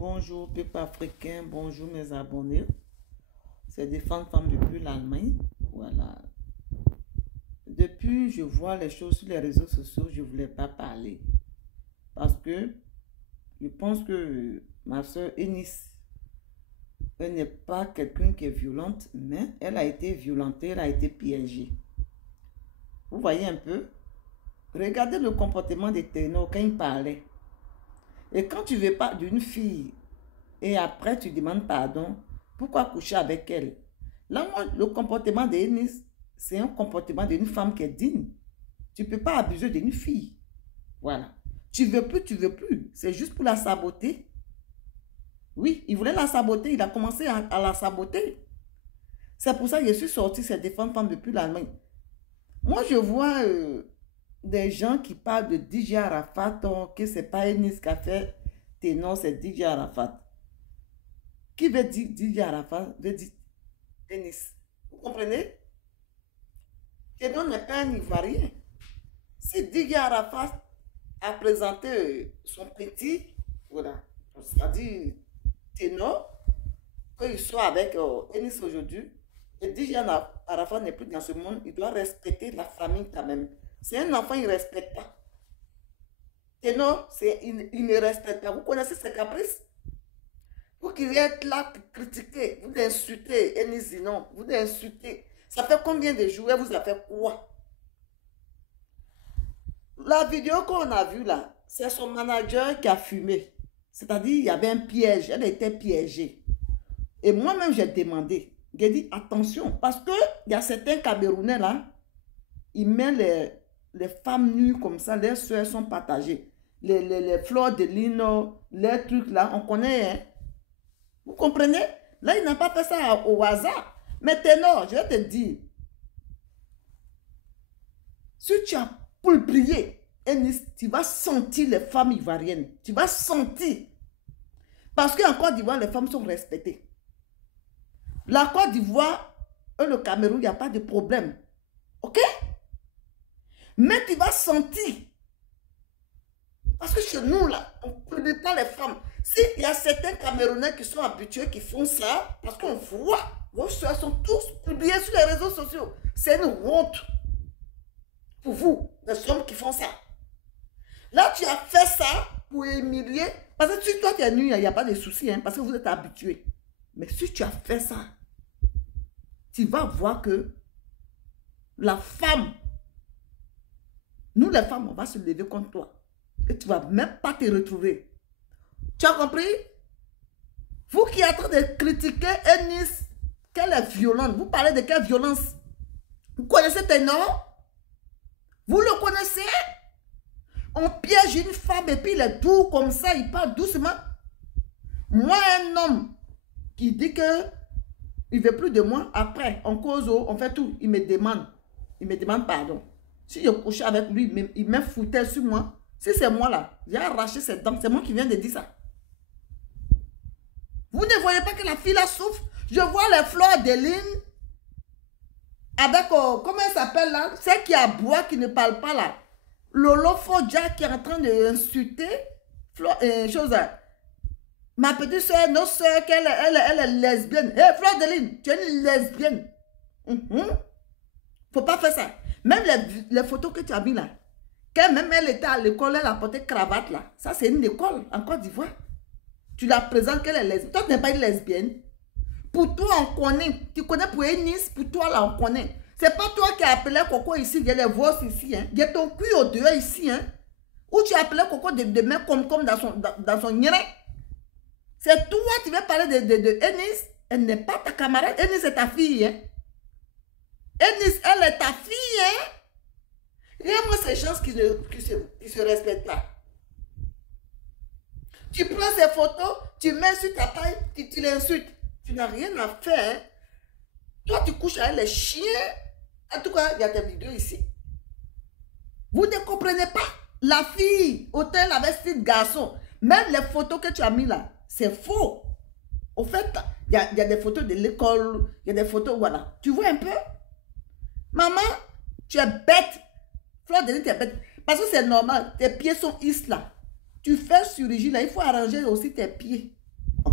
Bonjour peuple africain, bonjour mes abonnés. C'est des femmes depuis l'Allemagne. Voilà. Depuis, je vois les choses sur les réseaux sociaux, je ne voulais pas parler. Parce que je pense que ma soeur Eunice, elle n'est pas quelqu'un qui est violente, mais elle a été violentée, elle a été piégée. Vous voyez un peu? Regardez le comportement des ténors quand ils parlaient. Et quand tu ne veux pas d'une fille et après tu demandes pardon, pourquoi coucher avec elle? Là, moi, le comportement d'Eunice, c'est un comportement d'une femme qui est digne. Tu ne peux pas abuser d'une fille. Voilà. Tu veux plus, tu veux plus. C'est juste pour la saboter. Oui, il voulait la saboter. Il a commencé à la saboter. C'est pour ça que je suis sortie, c'est des femmes depuis l'Allemagne. Moi, je vois des gens qui parlent de DJ Arafat, que ce n'est pas Eunice qui a fait ténor, c'est DJ Arafat. Qui veut dire DJ Arafat veut dire Eunice. Vous comprenez? Ténor n'est pas un Ivoirien. Si DJ Arafat a présenté son petit, voilà, c'est-à-dire ténor, qu'il soit avec Eunice aujourd'hui, et DJ Arafat n'est plus dans ce monde, il doit respecter la famille quand même. C'est un enfant, il ne respecte pas. Ténor, il ne respecte pas. Vous connaissez ses caprices? Vous qui êtes là pour critiquer, vous insultez Eunice Zinon, vous insultez. Ça fait combien de jours? Vous avez fait quoi? La vidéo qu'on a vue là, c'est son manager qui a fumé. C'est-à-dire, il y avait un piège, elle était piégée. Et moi-même, j'ai demandé, j'ai dit attention, parce qu'il y a certains Camerounais là, ils mettent les femmes nues comme ça, les soeurs sont partagées. Les fleurs de lino, les trucs là, on connaît, hein? Vous comprenez? Là, il n'a pas fait ça au hasard. Mais ténor, je vais te dire, si tu as publié, Eunice, tu vas sentir les femmes ivoiriennes. Tu vas sentir. Parce qu'en Côte d'Ivoire, les femmes sont respectées. La Côte d'Ivoire et le Cameroun, il n'y a pas de problème. OK? Mais tu vas sentir. Parce que chez nous, là, on ne connaît pas les femmes. S'il y a certains Camerounais qui sont habitués, qui font ça, parce qu'on voit, vos soeurs sont tous publiées sur les réseaux sociaux. C'est une honte pour vous, les hommes qui font ça. Là, tu as fait ça pour humilier. Parce que si toi, tu es nu, il n'y a pas de souci, hein, parce que vous êtes habitués. Mais si tu as fait ça, tu vas voir que la femme, nous les femmes, on va se lever contre toi. Et tu ne vas même pas te retrouver. Tu as compris? Vous qui êtes en train de critiquer Eunice, qu'elle est violente. Vous parlez de quelle violence? Vous connaissez Ténor? Vous le connaissez? On piège une femme et puis il est doux comme ça, il parle doucement. Moi, un homme qui dit que il ne veut plus de moi, après, on cause, on fait tout, il me demande pardon. Si je couchais avec lui, il me foutait sur moi. Si c'est moi là, j'ai arraché ses dents, c'est moi qui viens de dire ça. Vous ne voyez pas que la fille là souffre? Je vois les fleurs de lune avec, comment elle s'appelle là? Celle qui aboie, qui ne parle pas là. Lolo Fodja qui est en train d'insulter ma petite soeur, notre soeur, elle est lesbienne. Hé, Fleur de Lune, tu es une lesbienne. Faut pas faire ça. Même les photos que tu as mis là, quand même elle était à l'école, elle a porté cravate là. Ça, c'est une école en Côte d'Ivoire. Tu la présentes qu'elle est lesbienne. Toi, tu n'es pas une lesbienne. Pour toi, on connaît. Tu connais pour Eunice, pour toi, là, on connaît. C'est pas toi qui as appelé Coco ici, il y a les voix ici. Hein. Il y a ton cul au dehors ici. Hein. Ou tu as appelé Coco de main comme dans son nire. C'est toi qui veux parler de Eunice. Elle n'est pas ta camarade. Eunice est ta fille. Hein. Eunice, elle est ta fille. Hein. Regarde-moi ces gens qui se respectent pas. Tu prends ces photos, tu mets sur ta paille, tu l'insultes. Tu n'as rien à faire. Hein. Toi, tu couches avec les chiens. En tout cas, il y a des vidéos ici. Vous ne comprenez pas. La fille, hôtel avec 6 garçons. Même les photos que tu as mis là, c'est faux. Au fait, il y a des photos de l'école, il y a des photos, voilà. Tu vois un peu? Maman, tu es bête. Fleur de Lune, tu es bête. Parce que c'est normal, tes pieds sont is là. Tu fais chirurgie là, il faut arranger aussi tes pieds.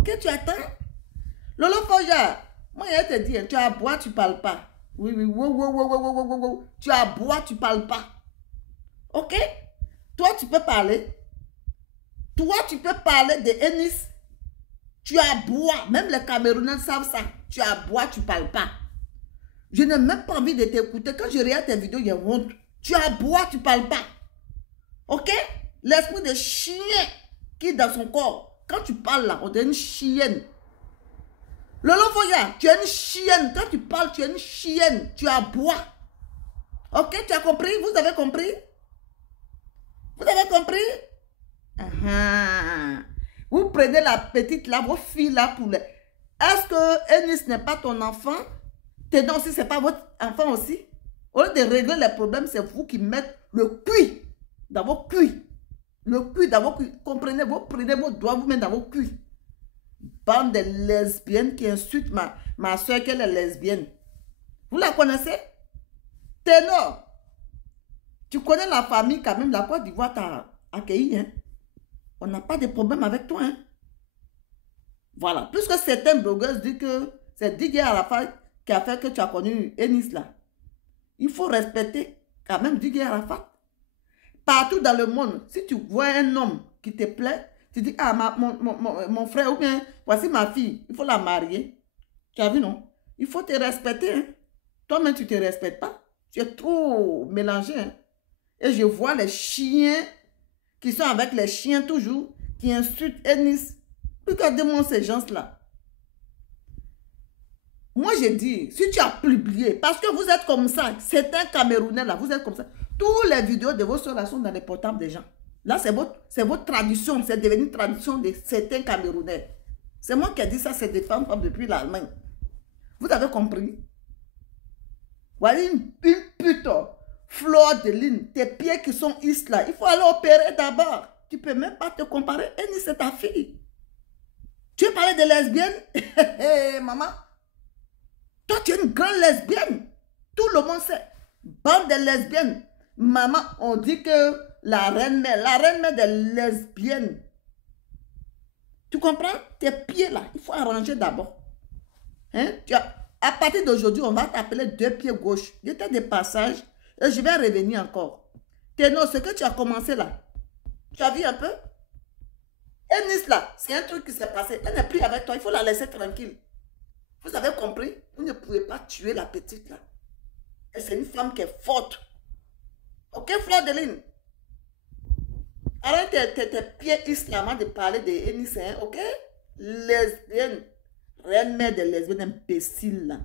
Ok, tu attends. Lolo Foya, moi, je te dis, tu as boire, tu parles pas. Oui, oui, wow, wow, wow, wow, wow, wow, wow. Tu as boire, tu parles pas. Ok? Toi, tu peux parler. Toi, tu peux parler de Ennis. Tu as boire. Même les Camerounais savent ça. Tu as boire, tu parles pas. Je n'ai même pas envie de t'écouter. Quand je regarde tes vidéos, j'ai honte. Tu as boire, tu parles pas. Ok? L'esprit de chien qui est dans son corps. Quand tu parles là, on est une chienne. Lolo Foya, tu es une chienne. Quand tu parles, tu es une chienne. Tu as boire. Ok, tu as compris? Vous avez compris? Vous avez compris? Vous prenez la petite là, vos filles là pour les... Est-ce que Ennis n'est pas ton enfant? Ténon aussi, c'est pas votre enfant aussi? Au lieu de régler les problèmes, c'est vous qui mettez le cuit dans vos cuits. Le cuit dans vos cuits. Comprenez, vous prenez vos doigts, vous mettez dans vos cuits. Bande de lesbiennes qui insultent ma soeur qu'elle est lesbienne. Vous la connaissez? Ténor, tu connais la famille quand même, la Côte d'Ivoire t'a accueilli, hein? On n'a pas de problème avec toi, hein? Voilà. Puisque certains blogueurs disent que c'est Didier Arafat qui a fait que tu as connu Ennis là. Il faut respecter quand même Didier Arafat. Partout dans le monde, si tu vois un homme qui te plaît, tu dis, ah, mon frère, ou bien, voici ma fille, il faut la marier. Tu as vu, non? Il faut te respecter, hein? Toi-même, tu ne te respectes pas. Tu es trop mélangé, hein? Et je vois les chiens qui sont avec les chiens toujours, qui insultent Ennis. Regardez-moi ces gens-là. Moi, je dis, si tu as publié, parce que vous êtes comme ça, c'est un Camerounais là, vous êtes comme ça. Toutes les vidéos de vos soeurs là sont dans les portables des gens. Là, c'est votre tradition, c'est devenu une tradition de certains Camerounais. C'est moi qui ai dit ça, c'est des femmes depuis l'Allemagne. Vous avez compris? Voilà une pute, Fleur de Lune, tes pieds qui sont is là, il faut aller opérer d'abord. Tu ne peux même pas te comparer. Ennis, c'est ta fille. Tu veux parler de lesbienne? Maman, toi, tu es une grande lesbienne. Tout le monde sait. Bande de lesbiennes. Maman, on dit que la reine-mère des lesbiennes. Tu comprends? Tes pieds là, il faut arranger d'abord. Hein? À partir d'aujourd'hui, on va t'appeler deux pieds gauche. J'étais de passage et je vais revenir encore. Ténon, ce que tu as commencé là, tu as vu un peu? Ennis là, c'est un truc qui s'est passé. Elle n'est plus avec toi, il faut la laisser tranquille. Vous avez compris? Vous ne pouvez pas tuer la petite là. Et c'est une femme qui est forte. Ok, Fleur de Lune? Arrête tes pieds islamiques de parler de Ennis, hein, ok? Lesbienne. Reine mère des lesbiennes imbéciles là.